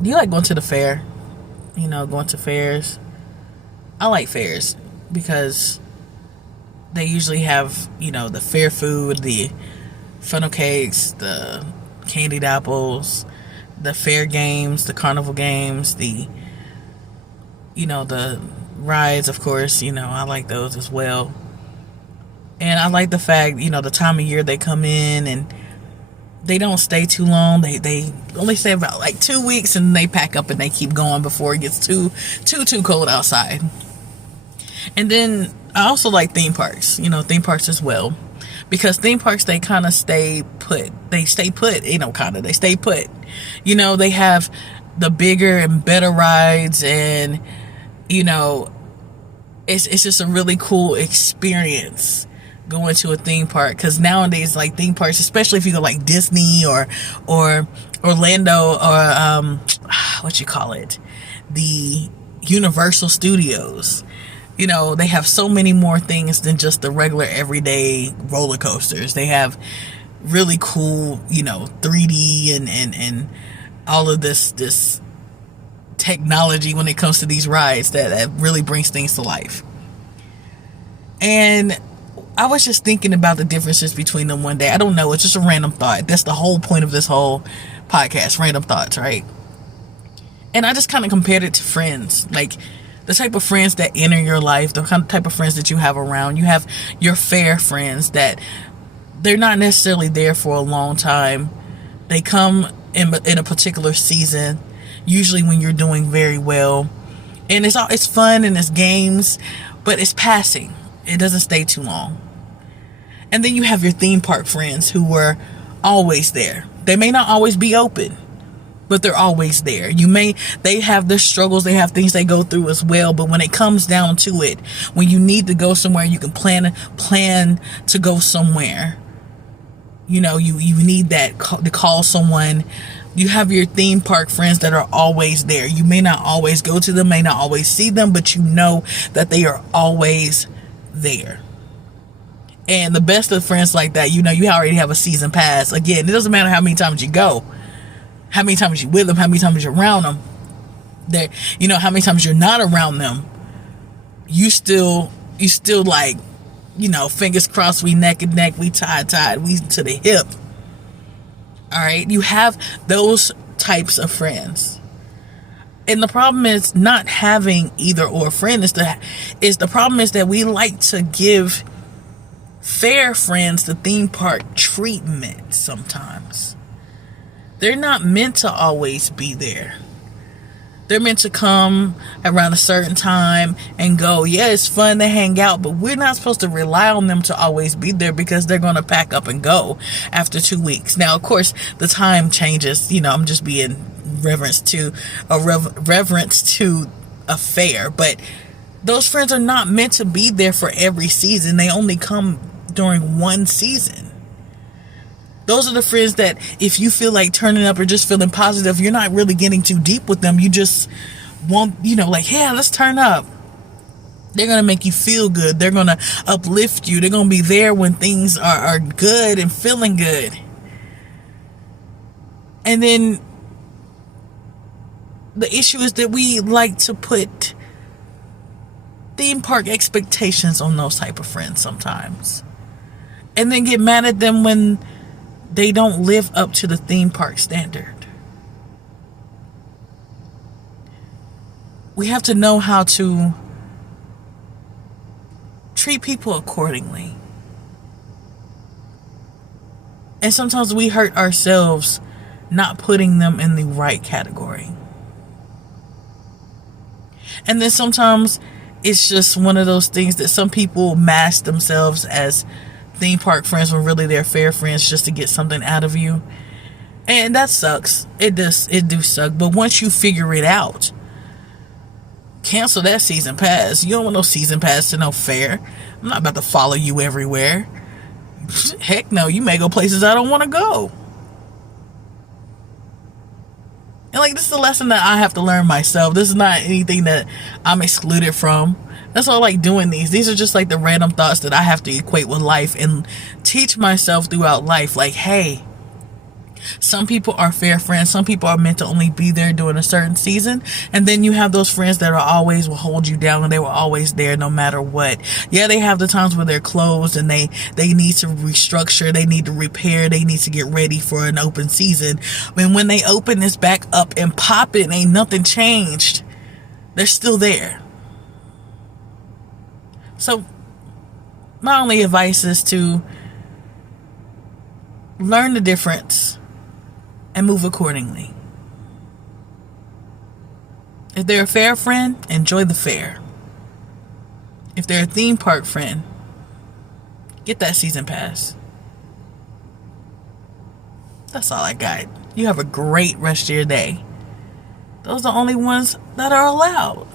Do you like going to the fair? Going to fairs. I like fairs because they usually have, the fair food, the funnel cakes, the candied apples, the fair games, the carnival games, the rides, of course. I like those as well. And I like the fact, the time of year they come in and they don't stay too long. They only stay about like 2 weeks and they pack up and they keep going before it gets too cold outside. And then I also like theme parks, theme parks as well. Because theme parks, they kind of stay put. They stay put, they stay put. They have the bigger and better rides, and, it's just a really cool experience going to a theme park. Because nowadays, like, theme parks, especially if you go like Disney or Orlando, or what you call it, the Universal Studios, they have so many more things than just the regular everyday roller coasters. They have really cool, 3D and all of this technology when it comes to these rides that really brings things to life. And I was just thinking about the differences between them one day. I don't know. It's just a random thought. That's the whole point of this whole podcast, random thoughts, right? And I just kind of compared it to friends. Like, the type of friends that enter your life, the kind of type of friends that you have around. You have your fair friends that they're not necessarily there for a long time. They come in a particular season, usually when you're doing very well. And it's fun and it's games, but it's passing. It doesn't stay too long. And then you have your theme park friends who were always there. They may not always be open, but they're always there. They have their struggles, they have things they go through as well, but when it comes down to it, when you need to go somewhere, you can plan to go somewhere. You need to call someone. You have your theme park friends that are always there. You may not always go to them, may not always see them, but you know that they are always there. And the best of friends like that, you already have a season pass. Again, it doesn't matter how many times you go, how many times you're with them, how many times you're around them. How many times you're not around them. You still like, fingers crossed, we neck and neck, we tied, we to the hip. All right, you have those types of friends. And the problem is not having either or friend is the problem is that we like to give fair friends the theme park treatment sometimes. They're not meant to always be there. They're meant to come around a certain time and go. Yeah, it's fun to hang out, but we're not supposed to rely on them to always be there because they're going to pack up and go after 2 weeks. Now, of course, the time changes. I'm just being reverence to a fair, but those friends are not meant to be there for every season. They only come during one season. Those are the friends that if you feel like turning up or just feeling positive, you're not really getting too deep with them. You just want, like, yeah, let's turn up. They're going to make you feel good. They're going to uplift you. They're going to be there when things are good and feeling good. And then the issue is that we like to put theme park expectations on those type of friends sometimes. And then get mad at them when they don't live up to the theme park standard. We have to know how to treat people accordingly. And sometimes we hurt ourselves not putting them in the right category. And then sometimes it's just one of those things that some people mask themselves as theme park friends when really they're fair friends just to get something out of you. And that sucks. It do suck. But once you figure it out, cancel that season pass. You don't want no season pass to no fair. I'm not about to follow you everywhere. Heck no, you may go places I don't want to go. And like, this is a lesson that I have to learn myself. This is not anything that I'm excluded from. That's why I like doing these. These are just like the random thoughts that I have to equate with life and teach myself throughout life. Like, hey, Some people are fair friends. Some people are meant to only be there during a certain season. And then you have those friends that are always will hold you down, and they were always there no matter what. Yeah, they have the times where they're closed and they need to restructure, they need to repair, they need to get ready for an open season. And when they open this back up and pop it, ain't nothing changed. They're still there. So my only advice is to learn the difference and move accordingly. If they're a fair friend, enjoy the fair. If they're a theme park friend, get that season pass. That's all I got. You have a great rest of your day. Those are the only ones that are allowed.